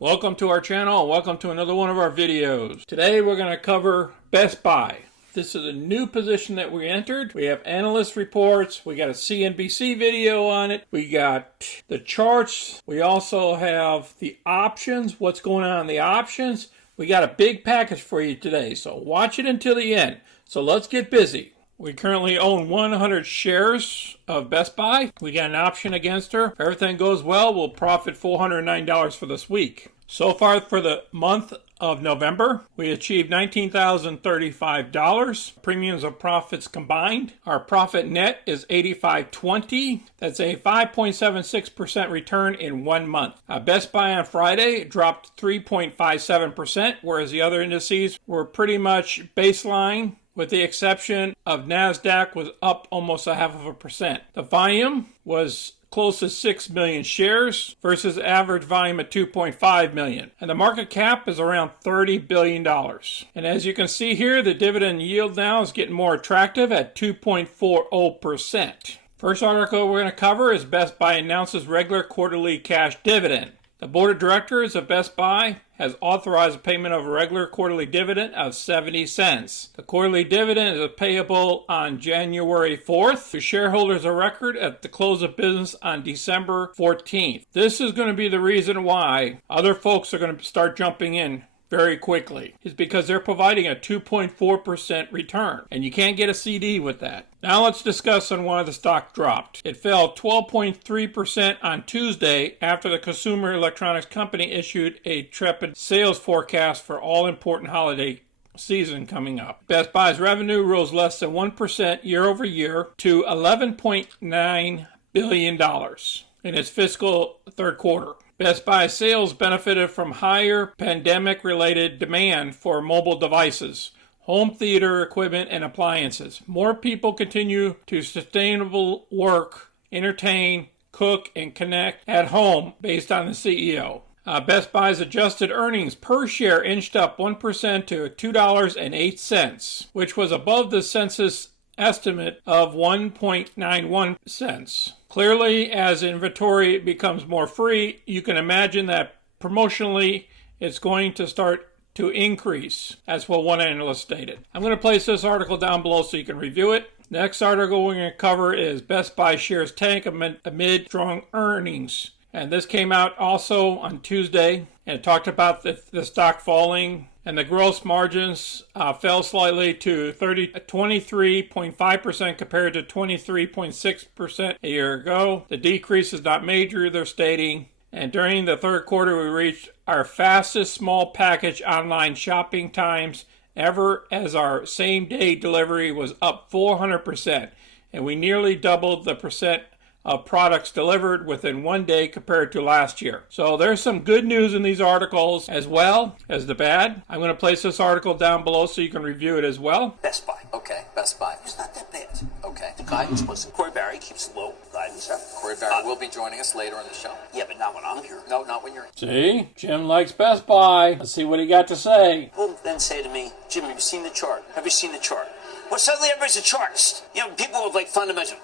Welcome to our channel and welcome to another one of our videos. Today we're going to cover Best Buy. This is a new position that we entered. We have analyst reports. We got a CNBC video on it. We got the charts. We also have the options, what's going on in the options. We got a big package for you today, so watch it until the end. So let's get busy. We currently own 100 shares of Best Buy. We got an option against her. If everything goes well, we'll profit $409 for this week. So far for the month of November, we achieved $19,035. Premiums and profits combined. Our profit net is $85.20. That's a 5.76% return in 1 month. Best Buy on Friday dropped 3.57%, whereas the other indices were pretty much baseline, with the exception of NASDAQ was up almost 0.5%. The volume was close to 6 million shares versus average volume of 2.5 million. And the market cap is around $30 billion. And as you can see here, the dividend yield now is getting more attractive at 2.40%. First article we're going to cover is Best Buy announces regular quarterly cash dividend. The board of directors of Best Buy has authorized a payment of a regular quarterly dividend of 70 cents. The quarterly dividend is payable on January 4th to shareholders of record at the close of business on December 14th. This is going to be the reason why other folks are going to start jumping in very quickly, is because they're providing a 2.4% return, and you can't get a CD with that. Now let's discuss on why the stock dropped. It fell 12.3% on Tuesday after the Consumer Electronics Company issued a tepid sales forecast for all important holiday season coming up. Best Buy's revenue rose less than 1% year over year to $11.9 billion in its fiscal third quarter. Best Buy sales benefited from higher pandemic-related demand for mobile devices, home theater equipment, and appliances. More people continue to sustainable work, entertain, cook, and connect at home, based on the CEO. Best Buy's adjusted earnings per share inched up 1% to $2.08, which was above the census estimate of 1.91 cents. Clearly, as inventory becomes more free, you can imagine that promotionally it's going to start to increase. That's what one analyst stated. I'm going to place this article down below so you can review it. Next article we're going to cover is Best Buy shares tank amid strong earnings. And this came out also on Tuesday, and it talked about the stock falling, and the gross margins fell slightly to 23.5% compared to 23.6% a year ago. The decrease is not major, they're stating. And during the third quarter, we reached our fastest small package online shopping times ever, as our same-day delivery was up 400%, and we nearly doubled the percent of products delivered within 1 day compared to last year. So there's some good news in these articles as well as the bad. I'm going to place this article down below so you can review it as well. Best Buy. Okay, Best Buy. It's not that bad. Okay. The guidance was Corey Barry keeps low guidance. Corey Barry will be joining us later in the show. Yeah, but not when I'm here. No, not when you're here. See? Jim likes Best Buy. Let's see what he got to say. People then say to me, Jim, have you seen the chart? Have you seen the chart? Well, suddenly everybody's a chartist. You know, people with like fundamental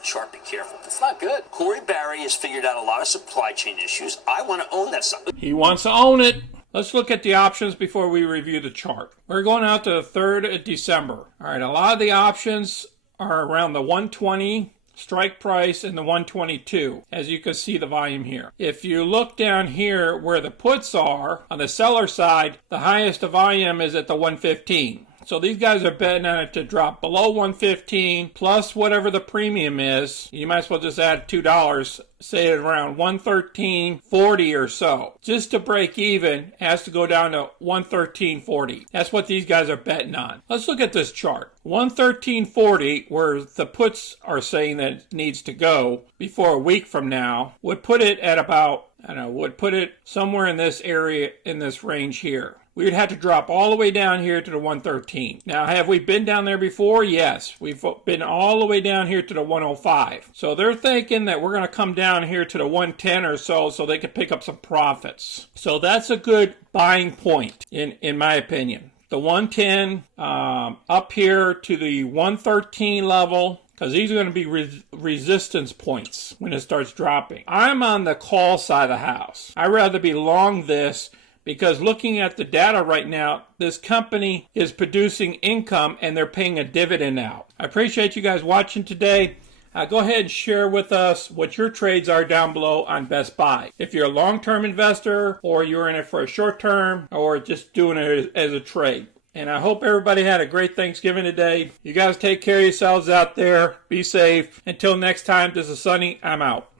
chart, be careful. It's not good. Corey Barry has figured out a lot of supply chain issues. I want to own that stuff. He wants to own it. Let's look at the options before we review the chart. We're going out to the 3rd of December. All right, a lot of the options are around the 120 strike price and the 122, as you can see the volume here. If you look down here where the puts are, on the seller side, the highest volume is at the 115. So these guys are betting on it to drop below 115 plus whatever the premium is. You might as well just add $2, say it around 113.40 or so. Just to break even, it has to go down to 113.40. That's what these guys are betting on. Let's look at this chart. 113.40, where the puts are saying that it needs to go before a week from now, would put it at about, would put it somewhere in this area, in this range here. We would have to drop all the way down here to the 113. Now, have we been down there before? Yes. We've been all the way down here to the 105. So they're thinking that we're going to come down here to the 110 or so they can pick up some profits. So that's a good buying point, in my opinion. The 110 up here to the 113 level because these are going to be resistance points when it starts dropping. I'm on the call side of the house. I'd rather be long this, because looking at the data right now, this company is producing income and they're paying a dividend out. I appreciate you guys watching today. Go ahead and share with us what your trades are down below on Best Buy. If you're a long-term investor, or you're in it for a short term, or just doing it as a trade. And I hope everybody had a great Thanksgiving today. You guys take care of yourselves out there. Be safe. Until next time, this is Sonny. I'm out.